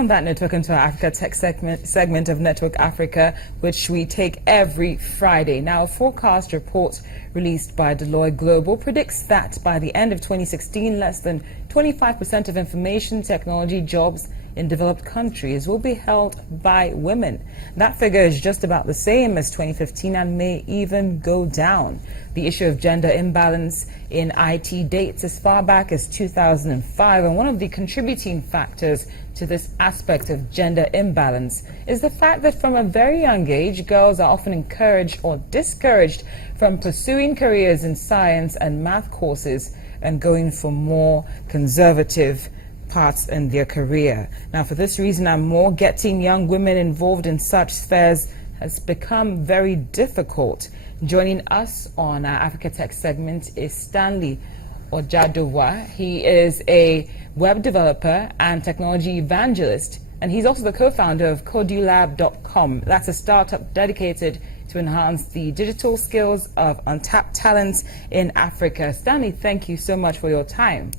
On that note, welcome to our Africa Tech segment of Network Africa, which we take every Friday. Now, a forecast report released by Deloitte Global predicts that by the end of 2016, less than 25% of information technology jobs in developed countries will be held by women. That figure is just about the same as 2015 and may even go down. The issue of gender imbalance in IT dates as far back as 2005, and one of the contributing factors to this aspect of gender imbalance is the fact that from a very young age, girls are often encouraged or discouraged from pursuing careers in science and math courses and going for more conservative parts in their career. Now, for this reason and more, getting young women involved in such spheres has become very difficult. Joining us on our Africa Tech segment is Stanley Ojadowa. He is a web developer and technology evangelist, and he's also the co-founder of Codulab.com. That's a startup dedicated to enhance the digital skills of untapped talents in Africa. Stanley, thank you so much for your time.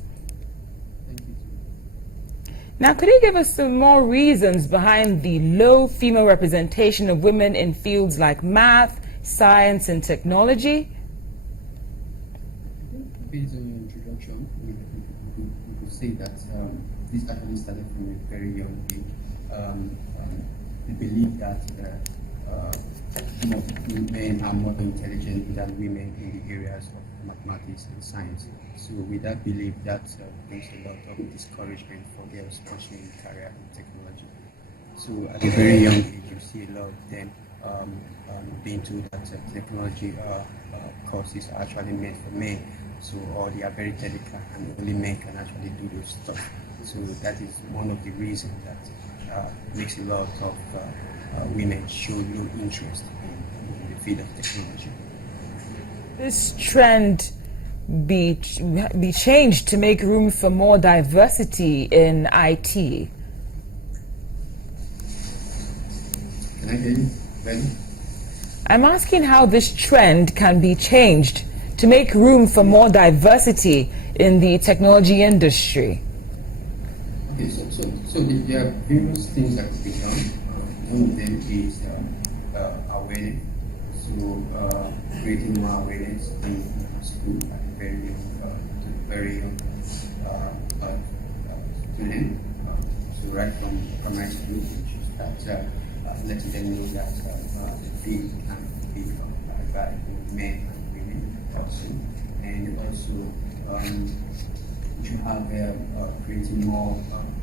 Now, could you give us some more reasons behind the low female representation of women in fields like math, science, and technology? Based on your introduction, we could say that this actually started from a very young age. We believe that men are more intelligent than women in the areas of mathematics and science. So with that belief, that brings a lot of discouragement for girls pursuing career in technology. So at a very young age, you see a lot of them being told that technology courses are actually meant for men. So, or they are very technical and only men can actually do those stuff. So that is one of the reasons that makes a lot of women show no interest in the field of technology. This trend be changed to make room for more diversity in IT. Can I hear you? Ready? I'm asking how this trend can be changed to make room for more diversity in the technology industry. Okay, so there are various things that could be done. One of them is awareness. So creating more awareness in school at a very young student. So right from primary school, we should start letting them know that the field can be by men and women also, and also we should have creating more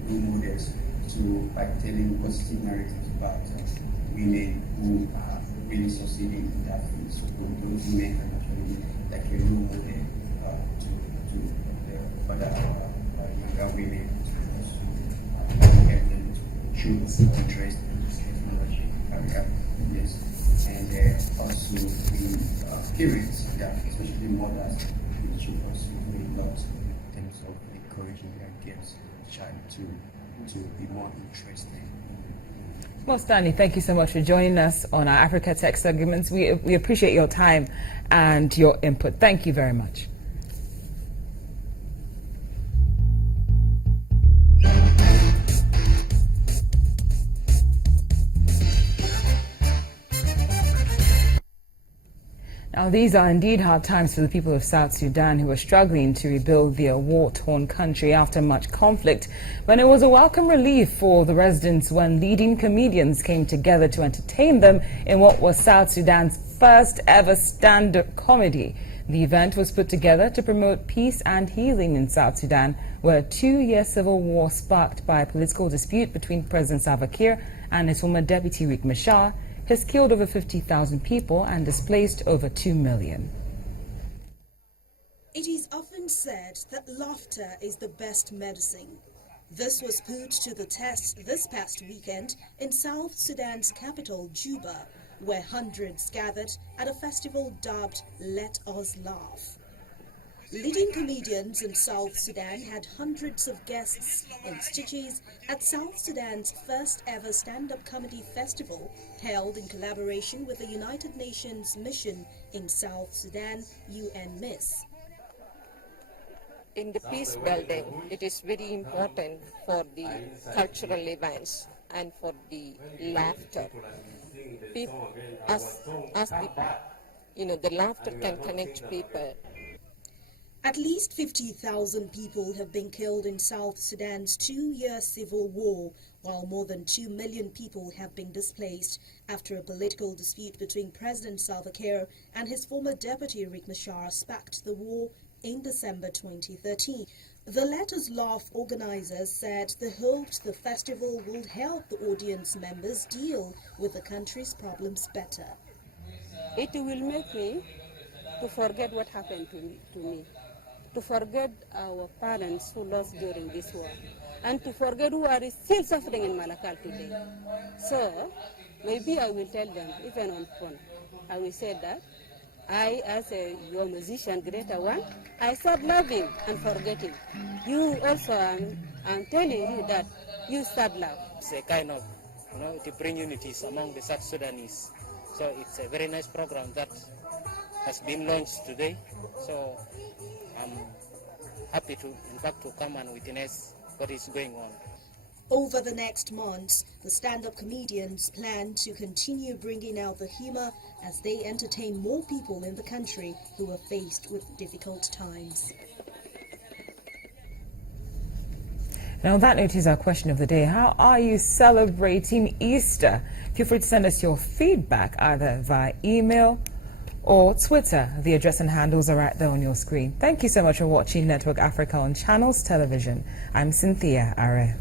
role models by telling positive narratives about women who are really succeeding in that field. So those women can actually be like a role model to the other younger women to help them to show interest in technology career. Yes. And also the parents, especially mothers, should also do a lot in terms of encouraging their girls child to be more interested. Well, Stanley, thank you so much for joining us on our Africa Tech segments. We appreciate your time and your input. Thank you very much. Now, these are indeed hard times for the people of South Sudan, who are struggling to rebuild their war-torn country after much conflict. But it was a welcome relief for the residents when leading comedians came together to entertain them in what was South Sudan's first ever stand-up comedy. The event was put together to promote peace and healing in South Sudan, where a 2-year civil war sparked by a political dispute between President Salva Kiir and his former deputy Riek Machar has killed over 50,000 people and displaced over 2 million. It is often said that laughter is the best medicine. This was put to the test this past weekend in South Sudan's capital, Juba, where hundreds gathered at a festival dubbed Let Us Laugh. Leading comedians in South Sudan had hundreds of guests in stitches at South Sudan's first ever stand-up comedy festival, held in collaboration with the United Nations Mission in South Sudan, UNMISS. in the peace building, it is very important for the cultural events and for the laughter. The laughter can connect people. At least 50,000 people have been killed in South Sudan's 2-year civil war, while more than 2 million people have been displaced after a political dispute between President Salva Kiir and his former deputy Riek Machar sparked the war in December 2013. The Let Us Laugh organizers said they hoped the festival would help the audience members deal with the country's problems better. It will make me to forget what happened to me, to forget our parents who lost during this war, and to forget who are still suffering in Malakal today. So maybe I will tell them, even on phone, I will say that I, as your musician, Greater One, I start loving and forgetting. You also, I'm telling you that you start love. It's a kind of, to bring unities among the South Sudanese. So it's a very nice program that has been launched today. So I'm happy to, in fact, to come and witness what is going on. Over the next months, the stand-up comedians plan to continue bringing out the humor as they entertain more people in the country who are faced with difficult times. Now, on that note is our question of the day. How are you celebrating Easter? Feel free to send us your feedback either via email or Twitter. The address and handles are right there on your screen. Thank you so much for watching Network Africa on Channels Television. I'm Cynthia Are.